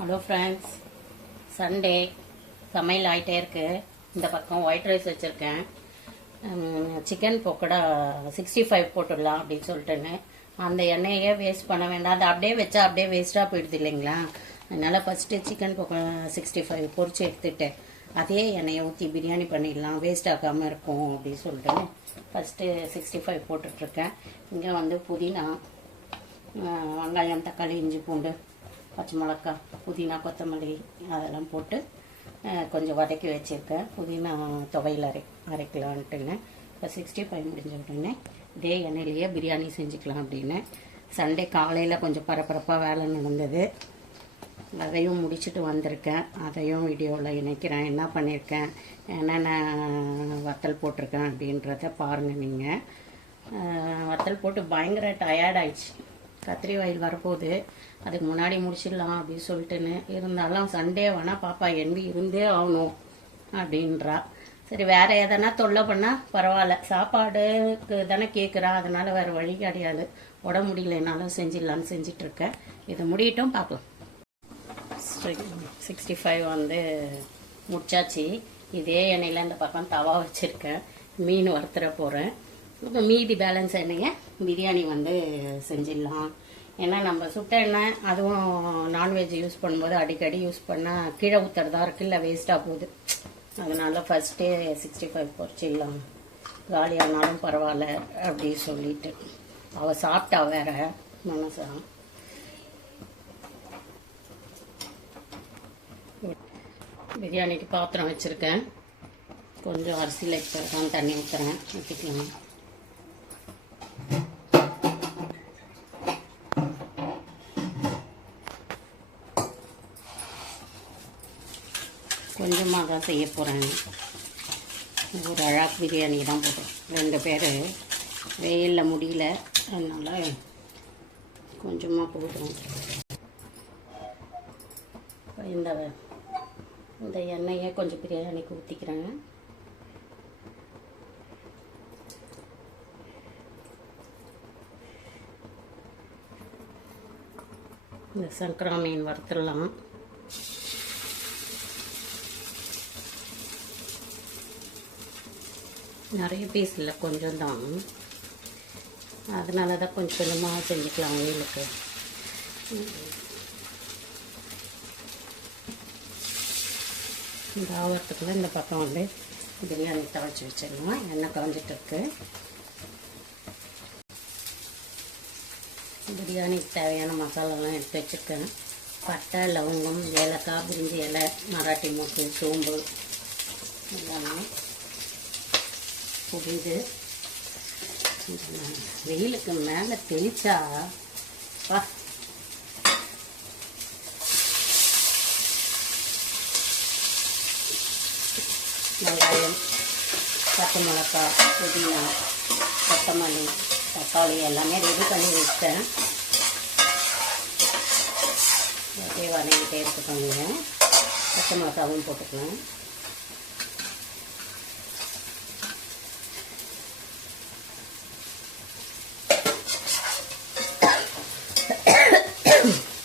Hello friends, Sunday சமையல் ஆகிட்டே இருக்கு. இந்த பக்கம் ஒயிட் ரைஸ் வச்சுருக்கேன். சிக்கன் பக்கோடா 65 போட்டுடலாம் அப்படின்னு சொல்லிட்டுன்னு அந்த எண்ணெயே வேஸ்ட் பண்ண வேண்டாம். அதை அப்படியே வச்சா அப்படியே வேஸ்ட்டாக போயிடுது இல்லைங்களா. அதனால் ஃபஸ்ட்டு சிக்கன் பக்கோடா 65 பொரிச்சு எடுத்துட்டு அதே எண்ணெயை ஊற்றி பிரியாணி பண்ணிடலாம், வேஸ்ட் ஆகாமல் இருக்கும் அப்படின்னு சொல்லிட்டு ஃபஸ்ட்டு 65 போட்டுட்ருக்கேன். இங்கே வந்து புதினா, வெங்காயம், தக்காளி, இஞ்சி பூண்டு, பச்சை மிளகா, புதினா, கொத்தமல்லி அதெல்லாம் போட்டு கொஞ்சம் வதக்கி வச்சுருக்கேன். புதினா துவையில் அரைக்கலான்ட்டுன்னு இப்போ 65 முடிஞ்ச உடனே இதே எண்ணெயிலேயே பிரியாணி செஞ்சுக்கலாம் அப்படின்னு. சண்டே காலையில் கொஞ்சம் பரபரப்பாக வேலை நடந்தது, அதையும் முடிச்சுட்டு வந்திருக்கேன். அதையும் வீடியோவில் இணைக்கிறேன். என்ன பண்ணியிருக்கேன், என்னென்ன வத்தல் போட்டிருக்கேன் அப்படின்றத பாருங்கள் நீங்கள். வத்தல் போட்டு பயங்கர டயர்டாயிடுச்சு. கத்திரி வயல் வரப்போகுது, அதுக்கு முன்னாடி முடிச்சிடலாம் அப்படின்னு சொல்லிட்டுன்னு இருந்தாலும் சண்டே வேணால் பாப்பா என்பி இருந்தே ஆகணும் அப்படின்றா. சரி, வேறு எதனா தொல்லை பண்ணால் பரவாயில்ல, சாப்பாடுக்கு தானே கேட்குறா, அதனால் வேறு வழி கிடையாது. உடம்பு முடியலனாலும் செஞ்சிடலான்னு செஞ்சிட்ருக்கேன். இதை முடியட்டும், பார்க்கலாம். 65 வந்து முடிச்சாச்சு. இதே எண்ணெயில் இந்த பக்கம் தவா வச்சுருக்கேன், மீன் வறுத்துற போகிறேன். இப்போ மீதி பேலன்ஸ் எண்ணெயை பிரியாணி வந்து செஞ்சிடலாம். ஏன்னா நம்ம சுட்ட எண்ணெய் அதுவும் நான்வெஜ் யூஸ் பண்ணும்போது அடிக்கடி யூஸ் பண்ணால் கீழே ஊற்றுறதா இருக்கு, இல்லை வேஸ்ட்டாக போகுது. அதனால ஃபஸ்ட்டே 65 பொரிச்சிடலாம், காலியானாலும் பரவாயில்ல அப்படி சொல்லிட்டு. அவள் சாப்பிட்டா வேற மனசா. பிரியாணிக்கு பாத்திரம் வச்சுருக்கேன், கொஞ்சம் அரிசியில் தான் தண்ணி ஊற்றுக்கலாம். கொஞ்சமாக தான் செய்ய போகிறேன். ஒரு அழகாக பிரியாணி தான் போட்டேன். 2 பேர் வெயிலில் முடியல, அதனால் கொஞ்சமாக போதும். இந்த எண்ணெயை கொஞ்சம் பிரியாணிக்கு ஊற்றிக்கிறேங்க. இந்த சங்கரா மீன் வறுத்துடலாம். நிறைய பீஸ் இல்லை, கொஞ்சம் தான், அதனால தான் கொஞ்சம் கொஞ்சமாக செஞ்சுக்கலாம் வெயிலுக்கு. இந்த ஆவரத்துக்குள்ள இந்த பக்கம் வந்து பிரியாணி துவைச்சி வச்சிடலாம். எண்ணெய் காஞ்சிட்டு இருக்கு. பிரியாணிக்கு தேவையான மசாலாலாம் எடுத்து வச்சுருக்கேன். பட்டை, லவங்கம், ஏலக்காய், பிரிஞ்சி இலை, மராட்டி மொட்டு, சோம்பு எல்லாமே புரியுது. வெயிலுக்கு மேலே தெளிச்சா வெங்காயம், பச்சை மிளகா, புதினா, கொத்தமல்லி, தக்காளி எல்லாமே ரெடி பண்ணி வச்சேன். அப்படியே வதங்கிட்டே இருக்கட்டும். பச்சை மிளகாவும் போட்டுக்கலாம்.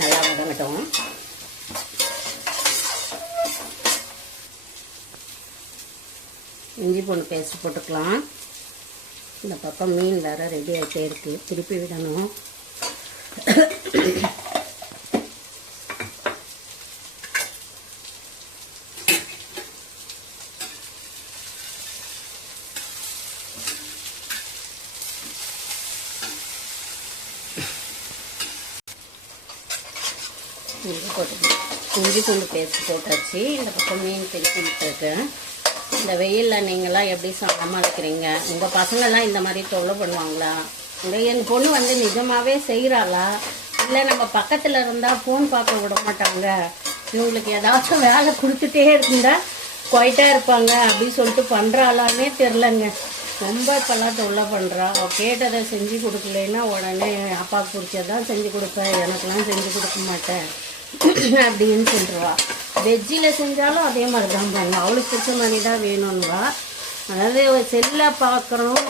நல்லா வதங்கட்டும். இஞ்சி பூண்டு பேஸ்ட் போட்டுக்கலாம். இந்த பக்கம் மீன் வேறு ரெடி ஆகிட்டே இருக்குது, திருப்பி விடணும். இஞ்சி பூண்டு பேஸ்ட் போட்டாச்சு. இந்த பக்கம் மீன் திருப்பி விட்டுருக்கேன். இந்த வெயிலில் நீங்களாம் எப்படி சமாளிக்கிறீங்க? உங்கள் பசங்கள்லாம் இந்த மாதிரி தொல்லை பண்ணுவாங்களா? என் பொண்ணு வந்து நிஜமாகவே செய்கிறாளா, இல்லை நம்ம பக்கத்தில் இருந்தால் ஃபோன் பார்க்க விட மாட்டாங்க, இவங்களுக்கு ஏதாச்சும் வேலை கொடுத்துட்டே இருந்தா குவைட்டாக இருப்பாங்க அப்படின்னு சொல்லிட்டு பண்ணுறாளான்னே தெரிலங்க. ரொம்ப இப்போல்லாம் தொல்லை பண்ணுறா. அவள் கேட்டதை செஞ்சு கொடுக்கலன்னா உடனே அப்பாவுக்கு பிடிச்சதான் செஞ்சு கொடுப்பேன், எனக்கெல்லாம் செஞ்சு கொடுக்க மாட்டேன் அப்படின்னு சொல்லிடுவா. வெஜ்ஜில் செஞ்சாலும் அதே மாதிரி தான் பண்ணுவா, அவளுக்கு பிடிச்ச மாதிரி தான் வேணும்னுவா. அதாவது செல்லை பார்க்குறோம்,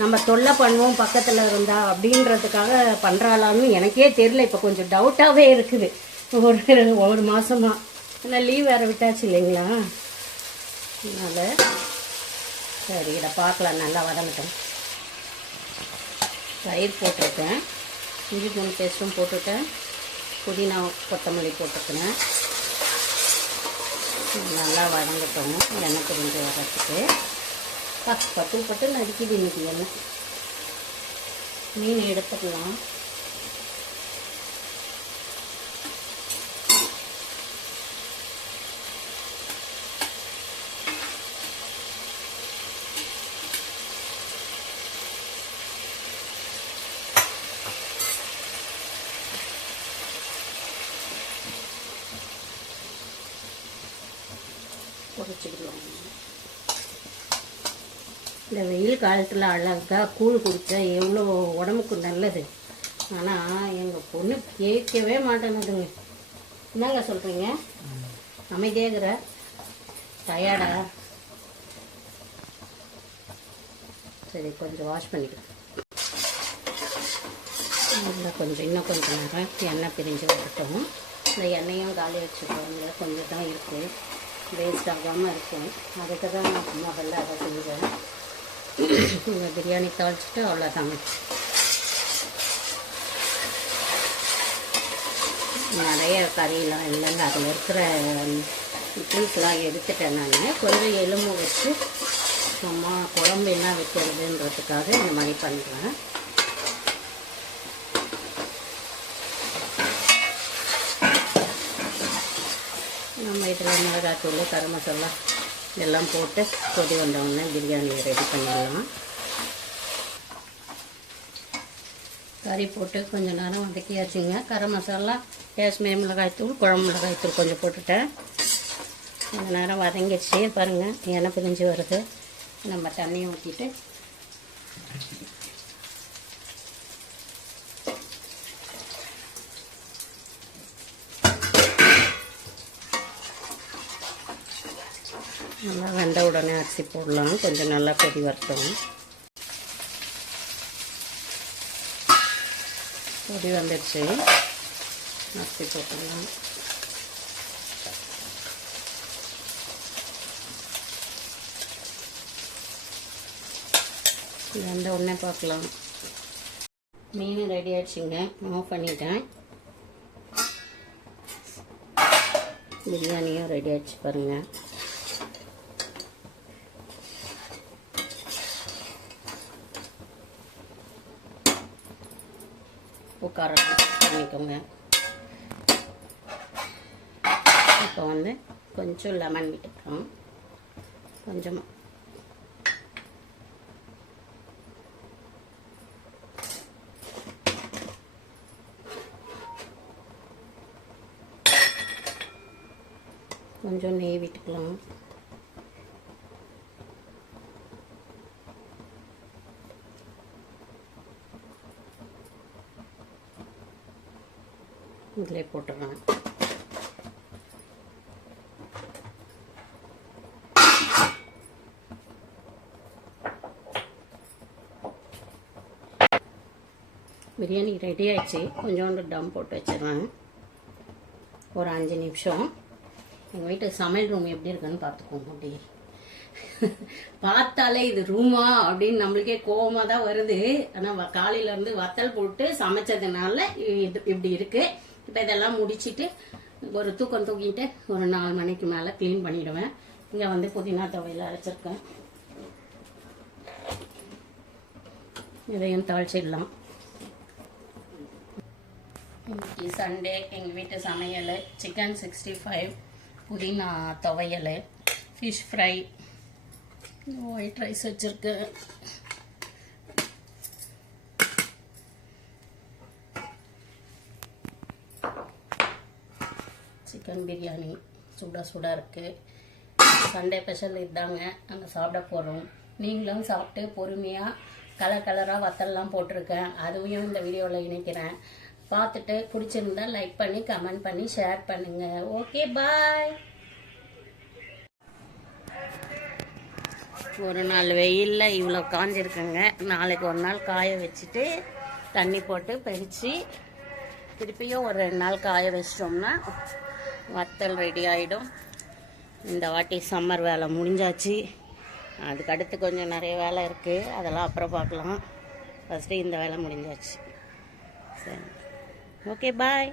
நம்ம தொல்லை பண்ணுவோம் பக்கத்தில் இருந்தா அப்படின்றதுக்காக பண்ணுறாளான்னு எனக்கே தெரியல. இப்போ கொஞ்சம் டவுட்டாகவே இருக்குது. ஒரு மாதமாக. ஆனால் லீவ் வேறு விட்டாச்சு இல்லைங்களா, அதனால் சரி இதை பார்க்கலாம். நல்லா வதங்கட்டும். தயிர் போட்டிருக்கேன், இஞ்சி பூண்டு பேஸ்ட்டும் போட்டுட்டேன், புதினா கொத்தமல்லி போட்டுருக்கேன். நல்லா வதங்கட்டும் எண்ணெய் பிரிஞ்சு வர்றதுக்கு. பட்டு நறுக்கிது இன்னைக்கு எண்ணெய். மீன் எடுத்துக்கலாம். பொரிச்சுக்கலாம். இந்த வெயில் காலத்தில் அழகாக கூழ் குடித்தா எவ்வளோ உடம்புக்கு நல்லது. ஆனால் எங்கள் பொண்ணு கேட்கவே மாட்டேனுதுங்க. என்னங்க சொல்கிறீங்க? அமைதியாகிற டயர்டா? சரி கொஞ்சம் வாஷ் பண்ணிக்கிறேன். இன்னும் கொஞ்சம் நேரம் எண்ணெய் பிரிஞ்சு வரட்டும். இந்த எண்ணெயும் காலி வச்சுக்கோங்க, கொஞ்சம் தான் இருக்குது, வேஸ்ட் ஆகாமல் இருக்கும். அதுக்கு தான் நான் முதல்ல அதை செஞ்சேன். பிரியாணி தாளிச்சிட்டு அவ்வளோதாங்க. நிறைய கறியெலாம் இல்லைங்க, அதில் இருக்கிற பீஸ்லாம் எடுத்துட்டேன் நான். கொஞ்சம் எலும்பு வச்சு சும்மா குழம்பு என்ன வைக்கிறதுன்றதுக்காக இந்த மாதிரி பண்ணுறேன். நம்ம இதில் மிளகாத்தூள், கரம் மசாலா எல்லாம் போட்டு கொதி வந்தவுடனே பிரியாணி ரெடி பண்ணிடலாம். கறி போட்டு கொஞ்சம் நேரம் வதக்கியாச்சுங்க. கரம் மசாலா, காஷ்மீர் மிளகாய்த்தூள், குழம்பு மிளகாய்த்தூள் கொஞ்சம் போட்டுட்டேன். கொஞ்சம் நேரம் வதங்கிடுச்சு பாருங்கள், எண்ணெய் பிரிஞ்சு வருது. நம்ம தண்ணியை ஊற்றிட்டு நல்லா வெந்த உடனே அரிசி போடலாம். கொஞ்சம் நல்லா கொதி வரட்டும். கொதி வந்துடுச்சு, அரிசி போட்டுடலாம். வெந்த உடனே பார்க்கலாம். மீன் ரெடி ஆகிடுச்சிங்க, ஆஃப் பண்ணிட்டேன். பிரியாணியும் ரெடி ஆகிடுச்சு பாருங்கள். உட்காரம் பண்ணிக்கோங்க. இப்போ வந்து கொஞ்சம் லெமன் விட்டுக்கலாம். கொஞ்சமாக கொஞ்சம் நெய் விட்டுக்கலாம். இதிலே போட்டுறேன். பிரியாணி ரெடி ஆயிடுச்சு. கொஞ்சோண்டு டம் போட்டு வச்சிடுறேன் ஒரு 5 நிமிஷம். எங்கள் வீட்டு சமையல் ரூம் எப்படி இருக்குன்னு பார்த்துக்கோங்க. அப்படி பார்த்தாலே இது ரூமா அப்படின்னு நம்மளுக்கே கோவமாக தான் வருது. ஆனால் காலையிலேருந்து வத்தல் போட்டு சமைச்சதுனால இது இப்படி இருக்குது. இப்போ இதெல்லாம் முடிச்சுட்டு ஒரு தூக்கம் தூக்கிட்டு ஒரு 4 மணிக்கு மேலே க்ளீன் பண்ணிவிடுவேன். இங்கே வந்து புதினா துவையில் அரைச்சிருக்கேன், இதையும் தாளிச்சிடலாம். இன்னைக்கு சண்டே எங்கள் வீட்டு சமையல் சிக்கன் 65, புதினா துவையல், ஃபிஷ் ஃப்ரை, ஒயிட் ரைஸ் வச்சுருக்கேன். சிக்கன் பிரியாணி சுடாக இருக்குது. சண்டே ஸ்பெஷல் இதாங்க, நாங்கள் சாப்பிட போகிறோம். நீங்களும் சாப்பிட்டு பொறுமையாக கலராக வத்தல்லாம் போட்டிருக்கேன், அதுவும் இந்த வீடியோவில் இணைக்கிறேன். பார்த்துட்டு பிடிச்சிருந்தா லைக் பண்ணி கமெண்ட் பண்ணி ஷேர் பண்ணுங்கள். Okay bye. ஒரு நாள் வெயிலில் இவ்வளோ காஞ்சிருக்குங்க. நாளைக்கு ஒரு நாள் காய வச்சுட்டு தண்ணி போட்டு பறித்து திருப்பியும் ஒரு 2 நாள் காய வச்சிட்டோம்னா வத்தல் ரெடி ஆகிடும். இந்த வாட்டி சம்மர் வேலை முடிஞ்சாச்சு. அதுக்கு அடுத்து கொஞ்சம் நிறைய வேலை இருக்குது, அதெல்லாம் அப்புறம் பார்க்கலாம். ஃபஸ்ட்டு இந்த வேலை முடிஞ்சாச்சு. சரி, ஓகே, பாய்.